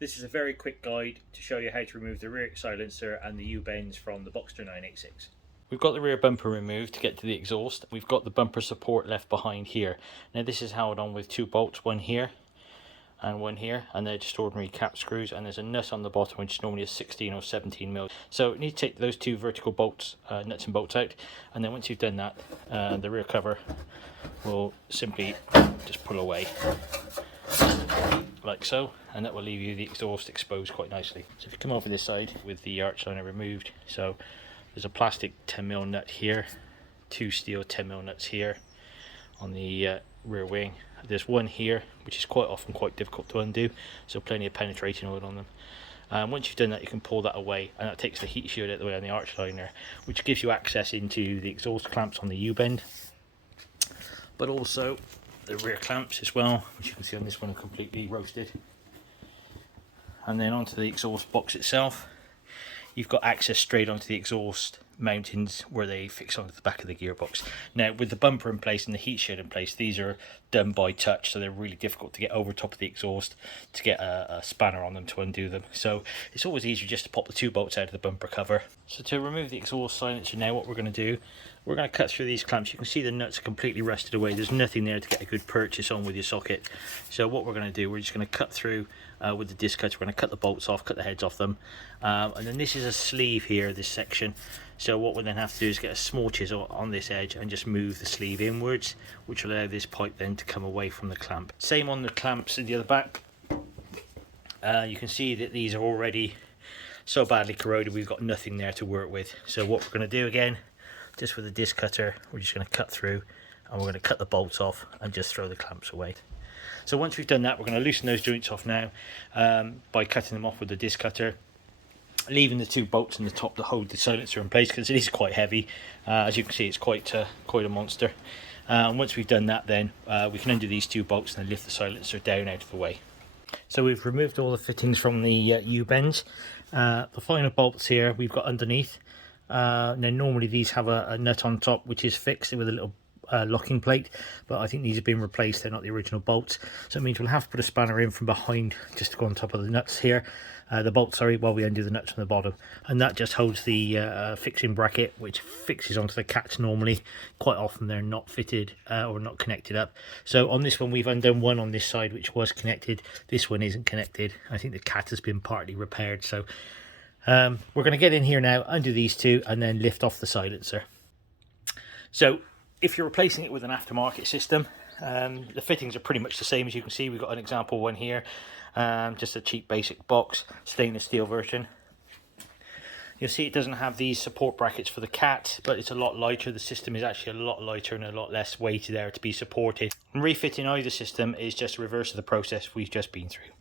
This is a very quick guide to show you how to remove the rear silencer and the U-bends from the Boxster 986. We've got the rear bumper removed to get to the exhaust. We've got the bumper support left behind here. Now this is held on with two bolts, one here and one here, and they're just ordinary cap screws, and there's a nut on the bottom which is normally a 16 or 17 mil. So you need to take those two vertical bolts, nuts and bolts out, and then once you've done that, the rear cover will simply just pull away like so, and that will leave you the exhaust exposed quite nicely. So if you come over this side with the arch liner removed, so there's a plastic 10mm nut here, two steel 10mm nuts here on the rear wing. There's one here which is quite often quite difficult to undo, so plenty of penetrating oil on them. Once you've done that, you can pull that away, and that takes the heat shield out of the way on the arch liner, which gives you access into the exhaust clamps on the U-bend, but also the rear clamps as well, which you can see on this one are completely roasted. And then onto the exhaust box itself, you've got access straight onto the exhaust mountings where they fix onto the back of the gearbox. Now with the bumper in place and the heat shield in place, these are done by touch, so they're really difficult to get over top of the exhaust to get a spanner on them to undo them. So it's always easier just to pop the two bolts out of the bumper cover. So to remove the exhaust silencer now, what we're going to do, we're going to cut through these clamps. You can see the nuts are completely rusted away. There's nothing there to get a good purchase on with your socket. So what we're going to do, we're just going to cut through with the disc cutter. We're going to cut the bolts off, cut the heads off them, and then this is a sleeve here, this section. So what we then have to do is get a small chisel on this edge and just move the sleeve inwards, which will allow this pipe then to come away from the clamp. Same on the clamps in the other back. You can see that these are already so badly corroded, we've got nothing there to work with. So what we're going to do again, just with a disc cutter, we're just going to cut through, and we're going to cut the bolts off and just throw the clamps away. So once we've done that, we're going to loosen those joints off now by cutting them off with the disc cutter, leaving the two bolts in the top to hold the silencer in place, because it is quite heavy. As you can see, it's quite a monster. And once we've done that, then we can undo these two bolts and then lift the silencer down out of the way. So we've removed all the fittings from the U-bends. The final bolts here we've got underneath. Now normally these have a nut on top which is fixed with a little locking plate, but I think these have been replaced. They're not the original bolts, so it means we'll have to put a spanner in from behind just to go on top of the nuts here, the bolts, sorry, while we undo the nuts from the bottom, and that just holds the fixing bracket which fixes onto the cats. Normally, quite often they're not fitted or not connected up. So on this one we've undone one on this side which was connected. This one isn't connected. I think the cat has been partly repaired. So we're going to get in here now, undo these two, and then lift off the silencer. So if you're replacing it with an aftermarket system, the fittings are pretty much the same. As you can see, we've got an example one here, just a cheap basic box stainless steel version. You'll see it doesn't have these support brackets for the cat, but it's a lot lighter. The system is actually a lot lighter and a lot less weighty there to be supported. And refitting either system is just a reverse of the process we've just been through.